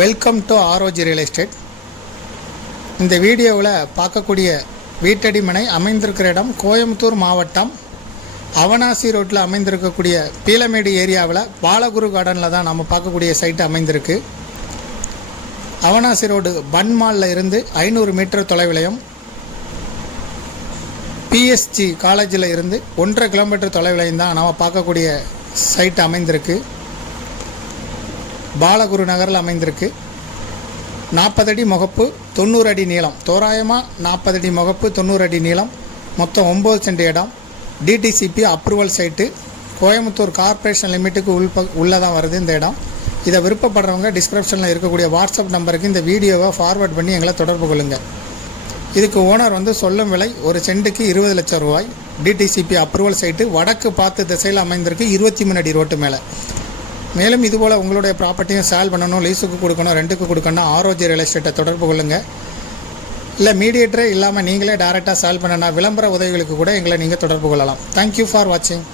Welcome to ஆரோஜி real estate. இந்த வீடியோவில் பார்க்கக்கூடிய வீட்டடி மனை அமைந்திருக்கிற இடம் கோயம்புத்தூர் மாவட்டம் அவனாசி ரோட்டில் அமைந்திருக்கக்கூடிய பீலமேடு ஏரியாவில் பாலகுரு கார்டனில் தான் நம்ம பார்க்கக்கூடிய சைட்டு அமைந்திருக்கு. அவனாசி ரோடு பன்மாலில் இருந்து 500 மீட்டர் தொலைவிலையும், பிஎஸ்ஜி காலேஜில் இருந்து 1.5 கிலோமீட்டர் தொலைவிலையும் தான் நம்ம பார்க்கக்கூடிய சைட்டு அமைந்திருக்கு. பாலகுரு நகரில் அமைந்திருக்கு. 40 அடி முகப்பு 90 அடி நீளம், தோராயமாக 40 அடி முகப்பு 90 அடி நீளம், மொத்தம் 9 சென்ட் இடம். DTCP approval site, Coimbatore corporation லிமிட்டுக்கு உள்ளதான் வருது இந்த இடம். இதை விருப்பப்படுறவங்க டிஸ்கிரிப்ஷனில் இருக்கக்கூடிய வாட்ஸ்அப் நம்பருக்கு இந்த வீடியோவை ஃபார்வர்ட் பண்ணி எங்களை தொடர்பு கொள்ளுங்கள். இதுக்கு ஓனர் சொல்லும் விலை ஒரு சென்ட்டுக்கு 20 லட்சம் ரூபாய். டிடிசிபி அப்ரூவல் சைட்டு வடக்கு பார்த்து திசையில் அமைந்திருக்கு, 23 அடி ரோட்டு மேலே. மேலும் இதுபோல் உங்களுடைய ப்ராப்பர்ட்டியும் சேல் பண்ணணும், லீஸுக்கு கொடுக்கணும், ரெண்டுக்கு கொடுக்கணும், ஆரோஜி ரியல் எஸ்டேட்டை தொடர்பு கொள்ளுங்கள். இல்லை மீடியேட்டரே இல்லாமல் நீங்களே டைரெக்டாக சேல் பண்ணனா விளம்பர உதவிகளுக்கு கூட எங்களை நீங்கள் தொடர்பு கொள்ளலாம். தேங்க்யூ ஃபார் வாட்சிங்.